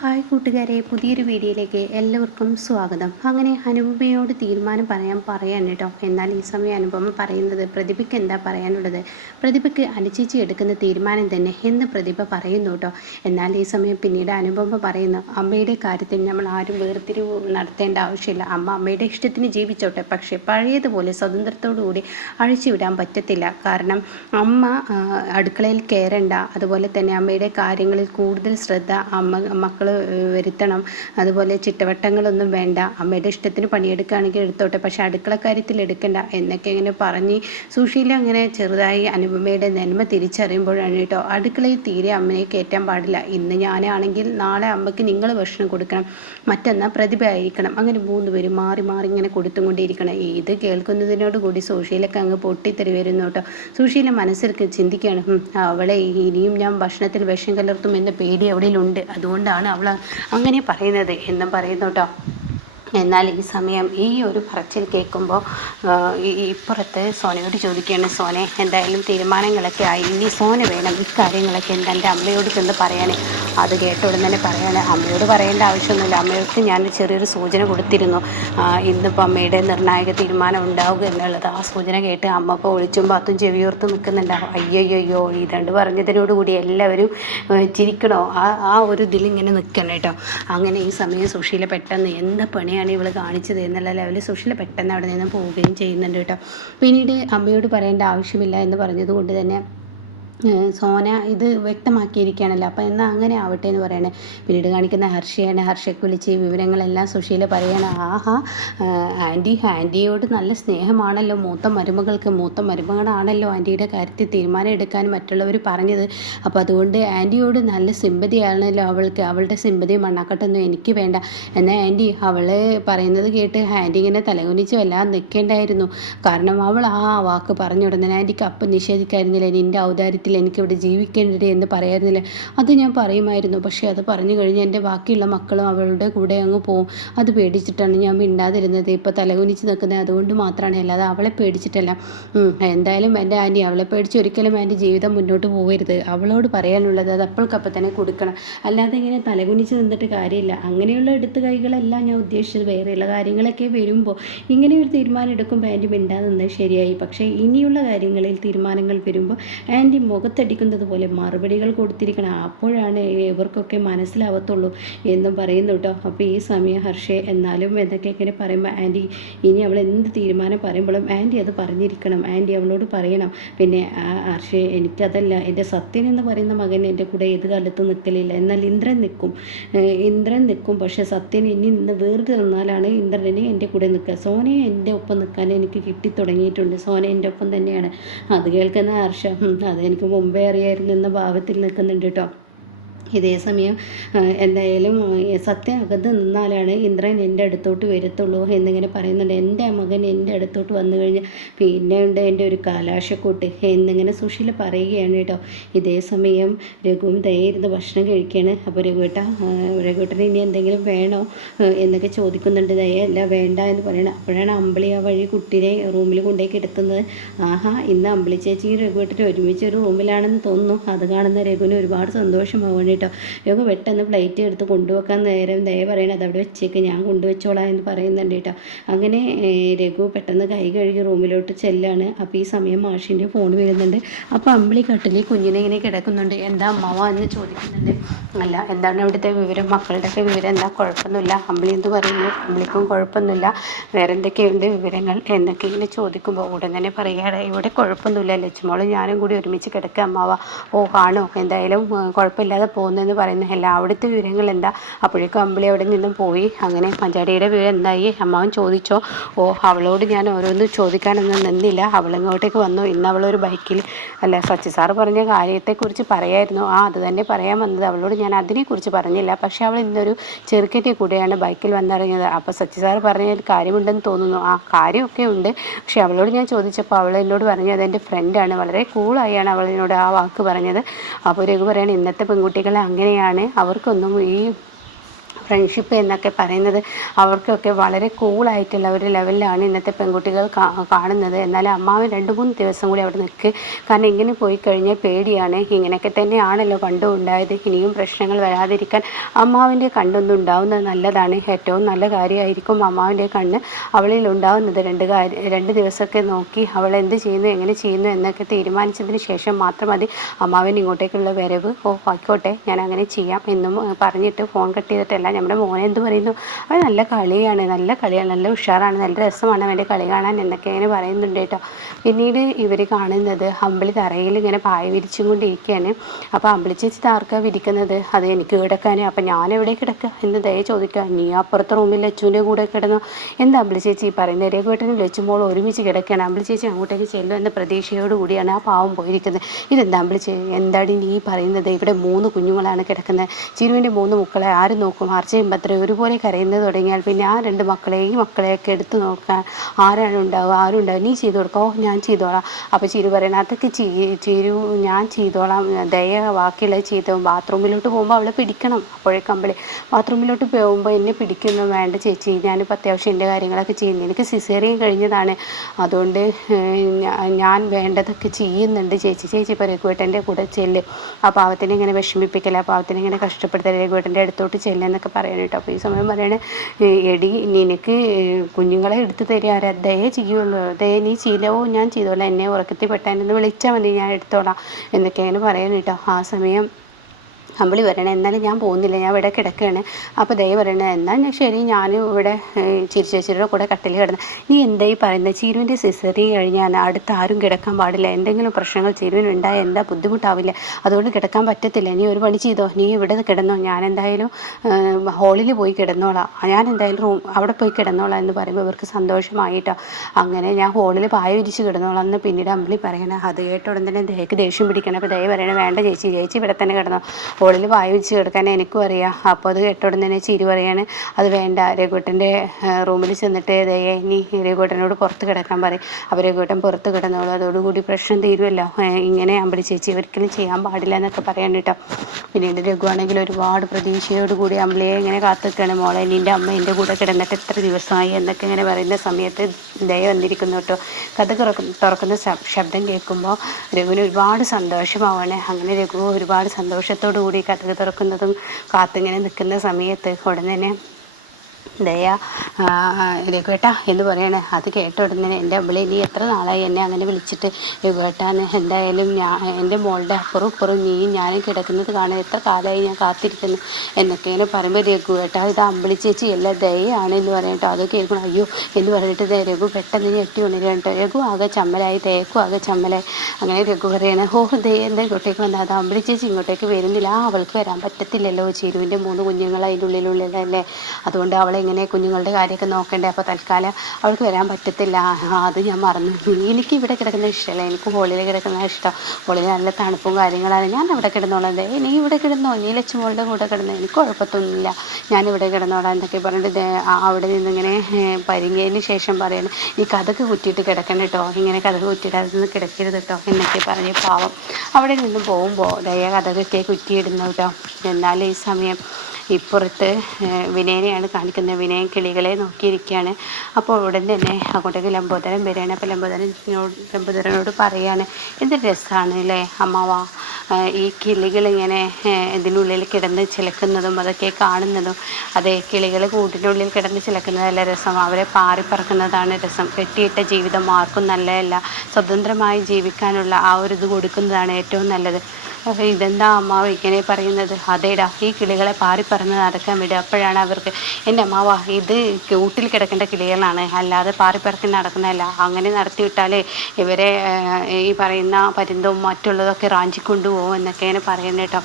Hi കൂട്ടുകാരെ, പുതിയൊരു വീഡിയോയിലേക്ക് എല്ലാവർക്കും സ്വാഗതം. അങ്ങനെ അനുപമയോട് തീരുമാനം പറയാൻ കേട്ടോ. എന്നാൽ ഈ സമയം അനുപമ പറയുന്നത് പ്രതിഭയ്ക്ക് എന്താ പറയാനുള്ളത്, പ്രതിഭയ്ക്ക് അനുചേച്ചി എടുക്കുന്ന തീരുമാനം തന്നെ എന്ന് പ്രതിഭ പറയുന്നു കേട്ടോ. എന്നാൽ ഈ സമയം പിന്നീട് അനുപമ പറയുന്നു, അമ്മയുടെ കാര്യത്തിൽ നമ്മൾ ആരും വേർതിരിവ് നടത്തേണ്ട ആവശ്യമില്ല, അമ്മയുടെ ഇഷ്ടത്തിന് ജീവിച്ചോട്ടെ, പക്ഷേ പഴയതുപോലെ സ്വതന്ത്രത്തോടുകൂടി അഴിച്ചുവിടാൻ പറ്റത്തില്ല. കാരണം അമ്മ അടുക്കളയിൽ കയറേണ്ട, അതുപോലെ തന്നെ അമ്മയുടെ കാര്യങ്ങളിൽ കൂടുതൽ ശ്രദ്ധ മക്കൾ വരുത്തണം, അതുപോലെ ചിട്ടവട്ടങ്ങളൊന്നും വേണ്ട, അമ്മയുടെ ഇഷ്ടത്തിന് പണിയെടുക്കുകയാണെങ്കിൽ എടുത്തോട്ടെ, പക്ഷെ അടുക്കളക്കാര്യത്തിൽ എടുക്കണ്ട എന്നൊക്കെ ഇങ്ങനെ പറഞ്ഞ് സുശീല അങ്ങനെ ചെറുതായി അനുപമയുടെ നന്മ തിരിച്ചറിയുമ്പോഴാണ് കേട്ടോ അടുക്കളയിൽ തീരെ അമ്മയെ കയറ്റാൻ പാടില്ല, ഇന്ന് ഞാനാണെങ്കിൽ നാളെ അമ്മയ്ക്ക് നിങ്ങൾ ഭക്ഷണം കൊടുക്കണം, മറ്റന്നാൾ പ്രതിഭ ആയിരിക്കണം, അങ്ങനെ 3 പേരും മാറി മാറി ഇങ്ങനെ കൊടുത്തുകൊണ്ടിരിക്കണം. ഇത് കേൾക്കുന്നതിനോട് കൂടി സുശീലക്ക് അങ്ങ് പൊട്ടിത്തെറി വരുന്നു കേട്ടോ. സുശീല മനസ്സിൽ ചിന്തിക്കുകയാണ്, അവളെ ഇനിയും ഞാൻ ഭക്ഷണത്തിൽ വിഷം കലർത്തും എന്ന പേടി അവളിലുണ്ട്, അതുകൊണ്ടാണ് അവൾ അങ്ങനെ പറയുന്നത് എന്നും പറയുന്നു കേട്ടോ. എന്നാൽ ഈ സമയം ഈ ഒരു പറച്ചിൽ കേൾക്കുമ്പോൾ ഇപ്പുറത്ത് സോനയോട് ചോദിക്കുകയാണ്, സോനെ എന്തായാലും തീരുമാനങ്ങളൊക്കെ ആയി, ഇനി സോന വേണം ഇക്കാര്യങ്ങളൊക്കെ എൻ്റെ അമ്മയോട് ചെന്ന് പറയാൻ. അത് കേട്ട ഉടൻ തന്നെ പറയാണ്, അമ്മയോട് പറയേണ്ട ആവശ്യമൊന്നുമില്ല, അമ്മയോട് ഞാൻ ചെറിയൊരു സൂചന കൊടുത്തിരുന്നു, ഇന്നിപ്പോൾ അമ്മയുടെ നിർണായക തീരുമാനം ഉണ്ടാവുക എന്നുള്ളത്. ആ സൂചന കേട്ട് അമ്മ ഇപ്പോൾ ഒളിച്ചും പാത്തും ചെവിയോർത്ത് നിൽക്കുന്നുണ്ടാവും. അയ്യോ ഈ രണ്ട് പറഞ്ഞതിനോടുകൂടി എല്ലാവരും ചിരിക്കണോ, ആ ഒരു ഇതിലിങ്ങനെ നിൽക്കണം കേട്ടോ. അങ്ങനെ ഈ സമയം സുശീല പെട്ടെന്ന് എന്താ പണിയാണ് ഇവൾ കാണിച്ചത് എന്നുള്ള ലെവലിൽ സുശീല പെട്ടെന്ന് അവിടെ നിന്ന് പോവുകയും ചെയ്യുന്നുണ്ട് കേട്ടോ. പിന്നീട് അമ്മയോട് പറയേണ്ട ആവശ്യമില്ല എന്ന് പറഞ്ഞതുകൊണ്ട് തന്നെ സോന ഇത് വ്യക്തമാക്കിയിരിക്കുകയാണല്ലോ, അപ്പോൾ എന്നാൽ അങ്ങനെ ആവട്ടെ എന്ന് പറയണേ. പിന്നീട് കാണിക്കുന്ന ഹർഷയാണ്. ഹർഷയ്ക്ക് വിളിച്ച് വിവരങ്ങളെല്ലാം സുശീല പറയണം. ആഹാ, ആൻറ്റിയോട് നല്ല സ്നേഹമാണല്ലോ മൂത്ത മരുമകളാണല്ലോ ആൻറ്റിയുടെ കാര്യത്തിൽ തീരുമാനം എടുക്കാൻ മറ്റുള്ളവർ പറഞ്ഞത്, അപ്പോൾ അതുകൊണ്ട് ആൻറ്റിയോട് നല്ല സിമ്പതിയാണല്ലോ അവൾക്ക്, അവളുടെ സിമ്പതി മണ്ണാക്കട്ടൊന്നും എനിക്ക് വേണ്ട. എന്നാൽ ആൻറ്റി അവൾ പറയുന്നത് കേട്ട് ആൻറ്റി ഇങ്ങനെ തലകുനിച്ച് വല്ലാതെ നിൽക്കേണ്ടായിരുന്നു, കാരണം അവൾ ആ വാക്ക് പറഞ്ഞുടനെ ആൻറ്റിക്ക് അപ്പം നിഷേധിക്കായിരുന്നില്ല, നിൻ്റെ ഔദാര്യത്തിൽ എനിക്കിവിടെ ജീവിക്കേണ്ടത് എന്ന് പറയായിരുന്നില്ല. അത് ഞാൻ പറയുമായിരുന്നു, പക്ഷേ അത് പറഞ്ഞു കഴിഞ്ഞ് എൻ്റെ ബാക്കിയുള്ള മക്കളും അവളുടെ കൂടെ അങ്ങ് പോവും, അത് പേടിച്ചിട്ടാണ് ഞാൻ മിണ്ടാതിരുന്നത്. ഇപ്പോൾ തലകുനിച്ച് നിൽക്കുന്നത് അതുകൊണ്ട് മാത്രമാണ്, അല്ലാതെ അവളെ പേടിച്ചിട്ടല്ല. എന്തായാലും എൻ്റെ ആൻറ്റി അവളെ പേടിച്ച് ഒരിക്കലും എൻ്റെ ജീവിതം മുന്നോട്ട് പോകരുത്, അവളോട് പറയാനുള്ളത് അത് അപ്പോൾക്കപ്പം തന്നെ കൊടുക്കണം, അല്ലാതെ ഇങ്ങനെ തലകുനിച്ച് നിന്നിട്ട് കാര്യമില്ല. അങ്ങനെയുള്ള എടുത്തു കൈകളെല്ലാം ഞാൻ ഉദ്ദേശിച്ചത്, വേറെയുള്ള കാര്യങ്ങളൊക്കെ വരുമ്പോൾ ഇങ്ങനെ ഒരു തീരുമാനം എടുക്കുമ്പോൾ ആൻറ്റി മിണ്ടാതെ നിന്നത് ശരിയായി, പക്ഷേ ഇനിയുള്ള കാര്യങ്ങളിൽ തീരുമാനങ്ങൾ വരുമ്പോൾ ആൻറ്റി മുഖത്തടിക്കുന്നത് പോലെ മറുപടികൾ കൊടുത്തിരിക്കണം, അപ്പോഴാണ് ഇവർക്കൊക്കെ മനസ്സിലാവത്തുള്ളൂ എന്നും പറയുന്നു കേട്ടോ. അപ്പോൾ ഈ സമയം ഹർഷേ എന്നാലും എന്തൊക്കെ ഇങ്ങനെ പറയുമ്പോൾ ആൻറ്റി ഇനി അവൾ എന്ത് തീരുമാനം പറയുമ്പോഴും ആൻറ്റി അത് പറഞ്ഞിരിക്കണം, ആൻറ്റി അവളോട് പറയണം. പിന്നെ ഹർഷേ എനിക്കതല്ല, എൻ്റെ സത്യൻ എന്ന് പറയുന്ന മകൻ എൻ്റെ കൂടെ ഏത് കാലത്തും നിൽക്കലില്ല, എന്നാൽ ഇന്ദ്രൻ നിൽക്കും, പക്ഷേ സത്യൻ ഇനി നിന്ന് വേർതി നിന്നാലാണ് ഇന്ദ്രനെ എൻ്റെ കൂടെ നിൽക്കുക. സോനയെ എൻ്റെ ഒപ്പം നിൽക്കാൻ എനിക്ക് കിട്ടി തുടങ്ങിയിട്ടുണ്ട്, സോന എൻ്റെ ഒപ്പം തന്നെയാണ്. അത് കേൾക്കുന്ന ഹർഷ അതെനിക്ക് മുമ്പേ അറിയായിരുന്നു എന്ന ഭാവത്തിൽ നിൽക്കുന്നുണ്ട് കേട്ടോ. ഇതേ സമയം എന്തായാലും സത്യം അകത്ത് നിന്നാലാണ് ഇന്ദ്രൻ എൻ്റെ അടുത്തോട്ട് വരത്തുള്ളൂ എന്നിങ്ങനെ പറയുന്നുണ്ട്. എൻ്റെ മകൻ എൻ്റെ അടുത്തോട്ട് വന്നു കഴിഞ്ഞാൽ പിന്നെ ഉണ്ട് എൻ്റെ ഒരു കാലാശക്കൂട്ട് എന്നിങ്ങനെ സുശീല പറയുകയാണ് കേട്ടോ. ഇതേ സമയം രഘുവും ദയായിരുന്ന് ഭക്ഷണം കഴിക്കുകയാണ്. അപ്പോൾ രഘുവേട്ടന് ഇനി എന്തെങ്കിലും വേണോ എന്നൊക്കെ ചോദിക്കുന്നുണ്ട്. ദയല്ല വേണ്ട എന്ന് പറയണം. അപ്പോഴാണ് അമ്പിളി ആ വഴി കുട്ടീനെ റൂമിൽ കൊണ്ടുപോയി കിടത്തുന്നത്. ആഹാ, ഇന്ന് അമ്പിളി ചേച്ചിയും രഘുവേട്ടനും ഒരുമിച്ച് ഒരു റൂമിലാണെന്ന് തോന്നുന്നു. അത് കാണുന്ന രഘുവിന് ഒരുപാട് സന്തോഷമാവുകയാണ് കേട്ടോ. യോഗ പെട്ടെന്ന് പ്ലേറ്റ് എടുത്ത് കൊണ്ടുവെക്കാൻ നേരം ദയ പറയണത് അവിടെ വെച്ചേക്ക്, ഞാൻ കൊണ്ടുവച്ചോളാം എന്ന് പറയുന്നുണ്ട് കേട്ടോ. അങ്ങനെ രഘു പെട്ടെന്ന് കൈ കഴുകി റൂമിലോട്ട് ചെല്ലാണ്. അപ്പോൾ ഈ സമയം മാഷിൻ്റെ ഫോൺ വരുന്നുണ്ട്. അപ്പോൾ അമ്പിളി കട്ടിലിൽ കുഞ്ഞിനെ ഇങ്ങനെ കിടക്കുന്നുണ്ട്. എന്താ അമ്മാവ എന്ന് ചോദിക്കുന്നുണ്ട്. അല്ല, എന്താണ് ഇവിടുത്തെ വിവരം, മക്കളുടെയൊക്കെ വിവരം എന്താ, കുഴപ്പമൊന്നുമില്ല. അമ്പിളി എന്ത് പറയുന്നു, അമ്പിളിക്കും കുഴപ്പമൊന്നുമില്ല, വേറെ എന്തൊക്കെയുണ്ട് വിവരങ്ങൾ എന്നൊക്കെ ഇങ്ങനെ ചോദിക്കുമ്പോൾ ഉടൻ തന്നെ പറയുകയാണ്, ഇവിടെ കുഴപ്പമൊന്നുമില്ല, ലച്ചുമോളും ഞാനും കൂടി ഒരുമിച്ച് കിടക്കുക അമ്മാവ. ഓ കാണോ, എന്തായാലും കുഴപ്പമില്ലാതെ പോകുന്നതെന്ന് പറയുന്നത്. അല്ല, അവിടുത്തെ വിവരങ്ങൾ എന്താ? അപ്പോഴേക്കും അമ്പിളി അവിടെ നിന്നും പോയി. അങ്ങനെ മഞ്ചാടിയുടെ വിവരം എന്തായി അമ്മാവൻ ചോദിച്ചോ? ഓ, അവളോട് ഞാൻ ഓരോന്നും ചോദിക്കാനൊന്നും നിന്നില്ല, അവളിങ്ങോട്ടേക്ക് വന്നു. ഇന്ന് അവളൊരു ബൈക്കിൽ, അല്ല സച്ചി സാറ് പറഞ്ഞ കാര്യത്തെക്കുറിച്ച് പറയായിരുന്നു. അത് തന്നെ പറയാൻ വന്നത്, അവളോട് ഞാൻ അതിനെക്കുറിച്ച് പറഞ്ഞില്ല, പക്ഷേ അവൾ ഇന്നൊരു ചെറുക്കൻ്റെ കൂടെയാണ് ബൈക്കിൽ വന്നിറങ്ങിയത്. അപ്പോൾ സച്ചി സാറ് പറഞ്ഞതിൽ കാര്യമുണ്ടെന്ന് തോന്നുന്നു. ആ കാര്യമൊക്കെ ഉണ്ട്, പക്ഷേ അവളോട് ഞാൻ ചോദിച്ചപ്പോൾ അവൾ എന്നോട് പറഞ്ഞു അതെൻ്റെ ഫ്രണ്ടാണ്, വളരെ കൂളായാണ് അവൾ എന്നോട് ആ വാക്ക് പറഞ്ഞത്. അപ്പോൾ രഘു പറയാണ്, ഇന്നത്തെ പെൺകുട്ടികൾ അങ്ങനെയാണ്, അവർക്കൊന്നും ഈ ഫ്രണ്ട്ഷിപ്പ് എന്നൊക്കെ പറയുന്നത് അവർക്കൊക്കെ വളരെ കൂളായിട്ടുള്ള ഒരു ലെവലിലാണ് ഇന്നത്തെ പെൺകുട്ടികൾ കാണുന്നത്. എന്നാൽ അമ്മാവൻ 2-3 ദിവസം കൂടി അവിടെ നിൽക്കുക. കാരണം ഇങ്ങനെ പോയി കഴിഞ്ഞാൽ പേടിയാണ്. ഇങ്ങനെയൊക്കെ തന്നെയാണല്ലോ പണ്ടും ഉണ്ടായത്. ഇനിയും പ്രശ്നങ്ങൾ വരാതിരിക്കാൻ അമ്മാവിൻ്റെ കണ്ണൊന്നും ഉണ്ടാവുന്നത് നല്ലതാണ്. ഏറ്റവും നല്ല കാര്യമായിരിക്കും അമ്മാവിൻ്റെ കണ്ണ് അവളിൽ ഉണ്ടാവുന്നത്. 2 ദിവസമൊക്കെ നോക്കി അവൾ എന്ത് ചെയ്യുന്നു എങ്ങനെ ചെയ്യുന്നു എന്നൊക്കെ തീരുമാനിച്ചതിന് ശേഷം മാത്രം മതി അമ്മാവൻ ഇങ്ങോട്ടേക്കുള്ള വരവ്. ആയിക്കോട്ടെ, ഞാൻ അങ്ങനെ ചെയ്യാം എന്നും പറഞ്ഞിട്ട് ഫോൺ കട്ട് ചെയ്തിട്ടല്ല. നമ്മുടെ മോനെ എന്ത് പറയുന്നു, അവൻ നല്ല കളിയാണ്, നല്ല ഉഷാറാണ്, നല്ല രസമാണ് അവൻ്റെ കളി കാണാൻ എന്നൊക്കെ ഇങ്ങനെ പറയുന്നുണ്ട് കേട്ടോ. പിന്നീട് ഇവർ കാണുന്നത് അമ്പിളി തറയിൽ ഇങ്ങനെ പായ വിരിച്ചും കൊണ്ടിരിക്കുകയാണ്. അപ്പോൾ അമ്പിളി ചേച്ചി താർക്ക വിരിക്കുന്നത്, അത് എനിക്ക് കിടക്കാൻ. അപ്പം ഞാൻ എവിടെ കിടക്കുക എന്ന് ദയ ചോദിക്കുക. നീ അപ്പുറത്തെ റൂമിൽ ലച്ചുവിൻ്റെ കൂടെ കിടന്നു. എന്താ അമ്പിളി ചേച്ചി പറയുന്നത്? രഘുവേട്ടനും ലച്ചുമോൾ ഒരുമിച്ച് കിടക്കുകയാണ്. അമ്പിളി ചേച്ചി അങ്ങോട്ടേക്ക് ചെല്ലും എന്ന പ്രതീക്ഷയോടുകൂടിയാണ് ആ പാവം പോയിരിക്കുന്നത്. ഇതെന്താ അമ്പിളി എന്താടി നീ പറയുന്നത്? ഇവിടെ 3 കുഞ്ഞുങ്ങളാണ് കിടക്കുന്നത്. ചിരുവിൻ്റെ 3 മക്കളെ ആര് നോക്കും? അർച്ചയും ഭദ്രയും ഒരുപോലെ കരയുന്നത് തുടങ്ങിയാൽ പിന്നെ ആ 2 മക്കളെ ഈ മക്കളെയൊക്കെ എടുത്തു നോക്കാൻ ആരാണ് ഉണ്ടാവുക? ആരും ഉണ്ടാവുക? നീ ചെയ്തു കൊടുക്കുക. ഞാൻ ചെയ്തോളാം. അപ്പോൾ ചിരു പറയണം, അതൊക്കെ ചിരു ഞാൻ ചെയ്തോളാം, ദയ ബാക്കിയുള്ളത് ചെയ്തോ. ബാത്റൂമിലോട്ട് പോകുമ്പോൾ അവളെ പിടിക്കണം. അപ്പോഴേക്കും അമ്പിളി ബാത്റൂമിലോട്ട് പോകുമ്പോൾ എന്നെ പിടിക്കുന്നു വേണ്ട ചേച്ചി, ഞാനിപ്പോൾ അത്യാവശ്യം എൻ്റെ കാര്യങ്ങളൊക്കെ ചെയ്യുന്നു. എനിക്ക് സിസേറിയൻ കഴിഞ്ഞതാണ്, അതുകൊണ്ട് ഞാൻ വേണ്ടതൊക്കെ ചെയ്യുന്നുണ്ട് ചേച്ചി ഇപ്പോൾ രഘുവേട്ടൻ്റെ കൂടെ ചെല്ല്. ആ പാവത്തിനെ ഇങ്ങനെ വിഷമിപ്പിക്കില്ല, ആ പാവത്തിനെ ഇങ്ങനെ കഷ്ടപ്പെടുത്തല, രഘുവേട്ടൻ്റെ അടുത്തോട്ട് ചെല്ലുന്നൊക്കെ പറയണം കേട്ടോ. അപ്പോൾ ഈ സമയം പറയണേ, എടി നിനക്ക് കുഞ്ഞുങ്ങളെ എടുത്ത് തരിക ആരാ? ദയ ചെയ്യുള്ളൂ, ദയ നീ ചെയ്തോ, ഞാൻ ചെയ്തോളാം, എന്നെ ഉറക്കത്തിൽ പെട്ടാനെന്ന് വിളിച്ചാൽ മതി, ഞാൻ എടുത്തോളാം എന്നൊക്കെയാണ് പറയണം കേട്ടോ. ആ സമയം അമ്പിളി പറയണേ, എന്നാലും ഞാൻ പോകുന്നില്ല, ഞാൻ ഇവിടെ കിടക്കുകയാണ്. അപ്പോൾ ദയ പറയണേ, എന്നാൽ ശരി, ഞാനും ഇവിടെ ചിരിച്ചേച്ചിയുടെ കൂടെ കട്ടിൽ കിടന്ന്. നീ എന്തായി പറയുന്നത്? ചീരുവിൻ്റെ സിസേറിയൻ കഴിഞ്ഞാൽ അടുത്ത് ആരും കിടക്കാൻ പാടില്ല. എന്തെങ്കിലും പ്രശ്നങ്ങൾ ചീരുവിനുണ്ടായാൽ എന്താ ബുദ്ധിമുട്ടാവില്ല, അതുകൊണ്ട് കിടക്കാൻ പറ്റത്തില്ല. നീ ഒരു പണി ചെയ്തോ, നീ ഇവിടെ കിടന്നോ, ഞാൻ എന്തായാലും ഹോളിൽ പോയി കിടന്നോളാം, ഞാൻ എന്തായാലും അവിടെ പോയി കിടന്നോളാം എന്ന് പറയുമ്പോൾ ഇവർക്ക് സന്തോഷമായിട്ടോ. അങ്ങനെ ഞാൻ ഹോളിൽ പായ വിരിച്ച് കിടന്നോളാം എന്ന് പിന്നീട് അമ്പിളി പറയണേ. അത് കേട്ട ഉടൻ തന്നെ ദയക്ക് ദേഷ്യം പിടിക്കണം. അപ്പോൾ ദയ പറയണേ, വേണ്ട ചേച്ചി ഇവിടെ തന്നെ കിടന്നോ, ഹോളിൽ വായ വെച്ച് കിടക്കാൻ എനിക്കും അറിയാം. അപ്പോൾ അത് കേട്ടോടൻ തന്നെ ചിരി പറയാണ്, അത് വേണ്ട, രഘുവേട്ടൻ്റെ റൂമിൽ ചെന്നിട്ട് ദയെ നീ രഘുവേട്ടനോട് പുറത്ത് കിടക്കാൻ പറയും. അപ്പോൾ രഘുവേട്ടൻ പുറത്ത് കിടന്നോളൂ, അതോടുകൂടി പ്രശ്നം തീരുമല്ലോ. ഇങ്ങനെ അമ്പിളി ചേച്ചി ഒരിക്കലും ചെയ്യാൻ പാടില്ല എന്നൊക്കെ പറയാൻ കേട്ടോ. പിന്നീട് രഘുവാണെങ്കിൽ ഒരുപാട് പ്രതീക്ഷയോടുകൂടി അമ്പിളിയെ ഇങ്ങനെ കാത്തിരിക്കുകയാണ്. മോളെ, നിൻ്റെ അമ്മ എൻ്റെ കൂടെ കിടന്നിട്ട് എത്ര ദിവസമായി എന്നൊക്കെ ഇങ്ങനെ പറയുന്ന സമയത്ത് ദയ വന്നിരിക്കുന്നു കേട്ടോ. കഥ തുറക്കുന്ന ശബ്ദം കേൾക്കുമ്പോൾ രഘുവിന് ഒരുപാട് സന്തോഷമാവാണ്. അങ്ങനെ രഘു ഒരുപാട് സന്തോഷത്തോടു കൂടി കഥക് തുറക്കുന്നതും കാത്തിങ്ങനെ നിൽക്കുന്ന സമയത്ത് ഉടനെ തന്നെ ദയ രഘുവേട്ടാ എന്ന് പറയണേ. അത് കേട്ട ഉടനെ എൻ്റെ അമ്പിളി, നീ എത്ര നാളായി എന്നെ അങ്ങനെ വിളിച്ചിട്ട് രഘുവേട്ടാന്ന്? എന്തായാലും എൻ്റെ മോളുടെ അപ്പുറം നീയും ഞാനും കിടക്കുന്നത് കാണാൻ എത്ര കാലമായി ഞാൻ കാത്തിരിക്കുന്നു എന്നൊക്കെ ഇങ്ങനെ പറയുമ്പോൾ രഘുവേട്ടാ, ഇത് അമ്പിളി ചേച്ചി അല്ല ദയാണ് എന്ന് പറയട്ടോ. അത് കേൾക്കണം. അയ്യോ എന്ന് പറഞ്ഞിട്ട് രഘു പെട്ടെന്ന് ഞെട്ടി ഉണരുകയാണ് കേട്ടോ. രഘു ആകെ ചമ്മലായി, ദയക്കും ആകെ ചമ്മലായി. അങ്ങനെ രഘു പറയണേ, ദയ എന്താ ഇങ്ങോട്ടേക്ക് വന്നത്? അത് അമ്പിളി ചേച്ചി ഇങ്ങോട്ടേക്ക് വരുന്നില്ല. അവൾക്ക് വരാൻ പറ്റത്തില്ലല്ലോ, ചിരുവിൻ്റെ 3 കുഞ്ഞുങ്ങൾ അതിൻ്റെ ഉള്ളിലുള്ളതല്ലേ, അതുകൊണ്ട് അവളെ ഇങ്ങനെ കുഞ്ഞുങ്ങളുടെ കാര്യമൊക്കെ നോക്കണ്ടേ, അപ്പോൾ തൽക്കാലം അവൾക്ക് വരാൻ പറ്റത്തില്ല. അത് ഞാൻ മറന്നു. എനിക്ക് ഇവിടെ കിടക്കുന്ന ഇഷ്ടമല്ല, എനിക്ക് ഹോളിൽ കിടക്കുന്ന ഇഷ്ടം. ഹോളിൽ നല്ല തണുപ്പും കാര്യങ്ങളാണ്, ഞാൻ അവിടെ കിടന്നോളാം. നീ ഇവിടെ കിടന്നോ, നീ ലച്ചുമോളുടെ കൂടെ കിടന്നോ, എനിക്ക് കുഴപ്പത്തൊന്നുമില്ല, ഞാനിവിടെ കിടന്നോളാം എന്നൊക്കെ പറഞ്ഞിട്ട് അവിടെ നിന്നിങ്ങനെ പരിങ്ങിയതിന് ശേഷം പറയണം, ഈ കഥക്ക് കുറ്റിയിട്ട് കിടക്കണം കേട്ടോ, ഇങ്ങനെ കഥക്ക് കുറ്റിയിട്ട് അതൊന്നും കിടക്കരുത് കേട്ടോ എന്നൊക്കെ പറഞ്ഞ് പാവം അവിടെ നിന്നും പോകുമ്പോൾ ദയ കഥകൊക്കെ കുറ്റിയിടുന്നു കേട്ടോ. എന്നാൽ ഈ സമയം ഇപ്പുറത്ത് വിനയനെയാണ് കാണിക്കുന്നത്. വിനയൻ കിളികളെ നോക്കിയിരിക്കുകയാണ്. അപ്പോൾ ഉടൻ തന്നെ അങ്ങോട്ടേക്ക് ലംബോദരൻ വരികയാണ്. അപ്പോൾ ലംബോദരനോട് പറയാണ്, എന്ത് രസമാണ് അല്ലേ അമ്മാവ, ഈ കിളികളിങ്ങനെ ഇതിനുള്ളിൽ കിടന്ന് ചിലക്കുന്നതും അതൊക്കെ കാണുന്നതും. അതെ, കിളികൾ കൂട്ടിനുള്ളിൽ കിടന്ന് ചിലക്കുന്നതല്ല രസം, അവരെ പാറിപ്പറക്കുന്നതാണ് രസം. കെട്ടിയിട്ട ജീവിതം ആർക്കും നല്ലതല്ല, സ്വതന്ത്രമായി ജീവിക്കാനുള്ള ആ ഒരു ഇത് കൊടുക്കുന്നതാണ് ഏറ്റവും നല്ലത്. ഇതെന്താ അമ്മാവ് ഇങ്ങനെ പറയുന്നത്? അതേടാ, ഈ കിളികളെ പാറിപ്പറന്ന് നടക്കാൻ വിടുക, അപ്പോഴാണ് അവർക്ക്. എൻ്റെ അമ്മാവ, ഇത് കൂട്ടിൽ കിടക്കേണ്ട കിളികളാണ്, അല്ലാതെ പാറിപ്പറക്കി നടക്കുന്നതല്ല. അങ്ങനെ നടത്തി വിട്ടാലേ ഇവരെ ഈ പറയുന്ന പരുന്തവും മറ്റുള്ളതൊക്കെ റാഞ്ചിക്കൊണ്ടുപോകും എന്നൊക്കെയാണ് പറയുന്നത് കേട്ടോ.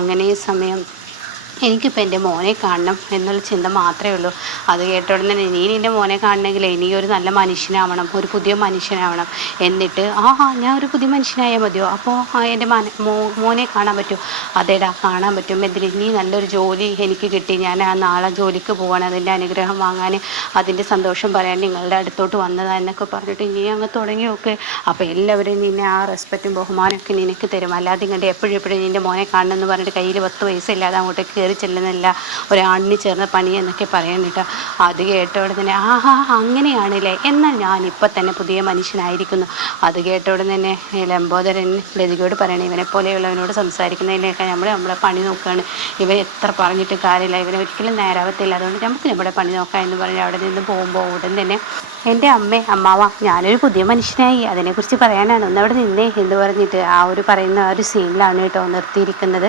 അങ്ങനെ ഈ സമയം എനിക്കിപ്പോൾ എൻ്റെ മോനെ കാണണം എന്നുള്ള ചിന്ത മാത്രമേ ഉള്ളൂ. അത് കേട്ട ഉടനെ നീ നിൻ്റെ മോനെ കാണണമെങ്കിൽ നീ ഒരു നല്ല മനുഷ്യനാവണം, ഒരു പുതിയ മനുഷ്യനാവണം. എന്നിട്ട് ഞാൻ ഒരു പുതിയ മനുഷ്യനായാൽ മതിയോ? അപ്പോൾ എൻ്റെ മോനെ കാണാൻ പറ്റുമോ? അതേടാ, കാണാൻ പറ്റും. എന്തിന്? നീ നല്ലൊരു ജോലി എനിക്ക് കിട്ടി, ഞാൻ ആ നാളെ ജോലിക്ക് പോവാണ്, അതിൻ്റെ അനുഗ്രഹം വാങ്ങാൻ, അതിൻ്റെ സന്തോഷം പറയാൻ നിങ്ങളുടെ അടുത്തോട്ട് വന്നതാണ് എന്നൊക്കെ പറഞ്ഞിട്ട് നീ അങ്ങ് തുടങ്ങി നോക്ക്. അപ്പോൾ എല്ലാവരും നിന്നെ ആ റെസ്പെക്റ്റും ബഹുമാനമൊക്കെ നിനക്ക് തരും. അല്ലാതെ ഇങ്ങോട്ട് എപ്പോഴും നിൻ്റെ മോനെ കാണണമെന്ന് പറഞ്ഞിട്ട് കയ്യിൽ 10 പൈസ ഇല്ലാതെ അങ്ങോട്ടേക്ക് കയറി കയറി ചെല്ലുന്നില്ല ഒരാണിന് ചേർന്ന പണി എന്നൊക്കെ പറയാൻ കേട്ടോ. അത് കേട്ടോടെ തന്നെ ആഹാ അങ്ങനെയാണല്ലേ, എന്നാൽ ഞാൻ ഇപ്പം തന്നെ പുതിയ മനുഷ്യനായിരിക്കുന്നു. അത് കേട്ടോടെ തന്നെ ലംബോദരൻ ലതികയോട് പറയണേ, ഇവനെ പോലെയുള്ളവനോട് സംസാരിക്കുന്നതിനൊക്കെ നമ്മളെ പണി നോക്കുകയാണ്, ഇവൻ എത്ര പറഞ്ഞിട്ട് കാര്യമില്ല, ഇവനെ ഒരിക്കലും നേരാവത്തില്ല, അതുകൊണ്ട് നമുക്ക് നമ്മുടെ പണി നോക്കാം എന്ന് പറഞ്ഞ് അവിടെ നിന്ന് പോകുമ്പോൾ ഉടൻ തന്നെ എൻ്റെ അമ്മാവ ഞാനൊരു പുതിയ മനുഷ്യനായി, അതിനെക്കുറിച്ച് പറയാനാണ്, ഒന്ന് അവിടെ നിന്നേ എന്ന് പറഞ്ഞിട്ട് ആ ഒരു പറയുന്ന ആ ഒരു സീനിലാണ് കേട്ടോ നിർത്തിയിരിക്കുന്നത്.